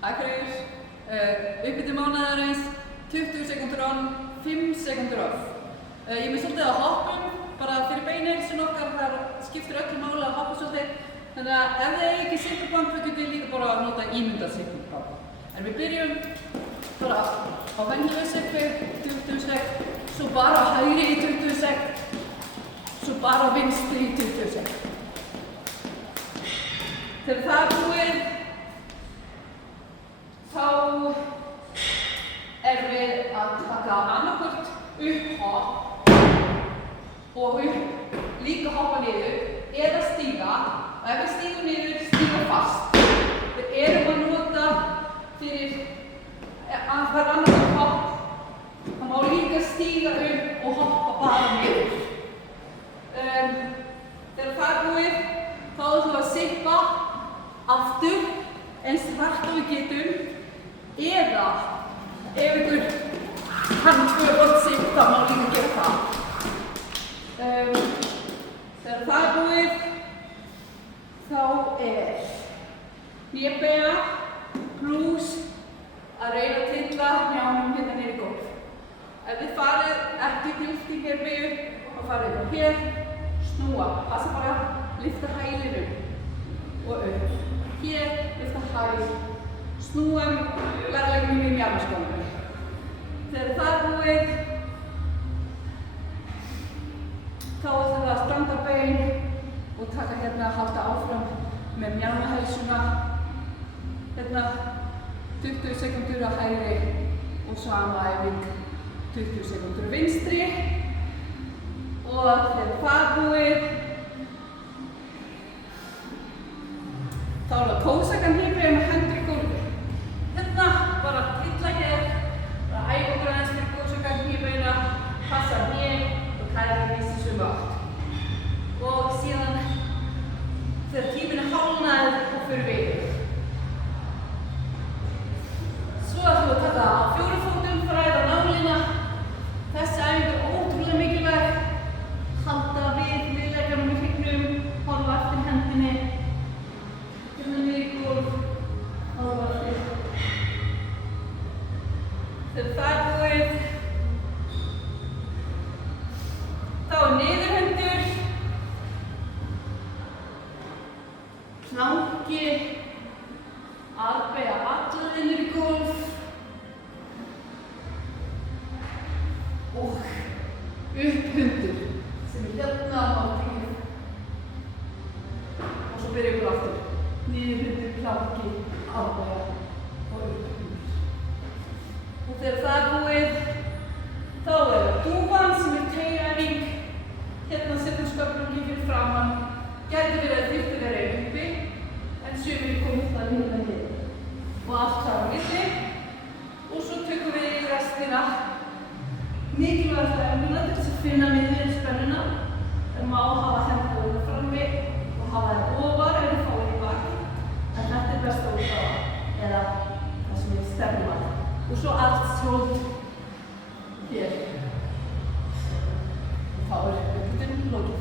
Akureyri, uppbyttu mánaðarins, 20 sekúndur on, 5 sekúndur off. Ég er með svolítið að hoppum, bara fyrir beinheilsun okkar, það skiptir öllu máli að hoppa svolítið. Þannig að ef þið eigi ekki simple-bump, þá getið þið líka bara að nota ímyndað simple-bump. En við byrjum bara á venjulegu sekvi, 20 sek, svo bara hægri í 20 sek, svo bara vinstri í 20 sek. Þegar það er búið, þá erum við að taka annaðhvort upp hopp og upp, líka hoppa niður eða stíga. Og ef við stígum niður, stíga fast. Við erum að nota fyrir að það er annaðhvort hopp. Það má líka stíga upp og hoppa bara niður. Þegar það er búið, þá ætlum við að sippa aftur eins hratt og við getum. Eða ef ykkur kann gott sitt, þá má líka gera það. Þegar það er búið, þá hnébeygja, plús að reyna að tilla hnjánum hérna niður í gólf. Ef þið farið ekki djúpt í hnébeygju, þá farið þið hér, snúa, passa bara að lyfta hælinn upp og upp. Hér, lyfta hæl, snúum verðlegum í mjálmaskónum. Þegar það er búið, þá ætlum við að standa bein og taka hérna að halda áfram með mjálmahælsuna. Hérna 20 sekúndur á hægri og sama æfing 20 sekúndur vinstri. Og þegar það er búið, þá er það kósakan hnébeygja með hendur í gólfi. Hérna bara tilla hér, bara æfa okkur aðeins fyrir kósakan hnébeygja, passa hné og tæri vísi sömu átt. Og síðan þegar tíminn er hálfnaður, þá förum við yfir. Svo ætlum við að taka á fjórufótum, fræða nálina. Þessi æfing er ótrúlega mikilvæg. Halda við miðleggjarnum í hryggnum, horfa eftir hendinni. Hérna niður í gólf, horfa eftir. Þegar það er búið, þá er niðurhendur, planki, armbeygja alla niður í gólf og upphundur sem er hérna á tíu. Og svo byrjum við aftur. Niðurhundur, planki, armbeygja og upphundur. Og þegar það er búið, þá er það dúfan sem er teygjæfing. Hérna setjum sköflungi fyrir framann. Gæti verið að þyrfti vera uppi, en sumir komið það hérna hér. Og allt saman milli. Og svo tökum við í restina mikilvægasta efnina til þess að finna niður spennuna. Það má hafa hendurna frammi og hafa þær ofar ef þið fáið í baki. En þetta er besta útgáfa, eða það sem er stefnumat. Og svo allt sjóð hér. Og þá er uppbytun lokið.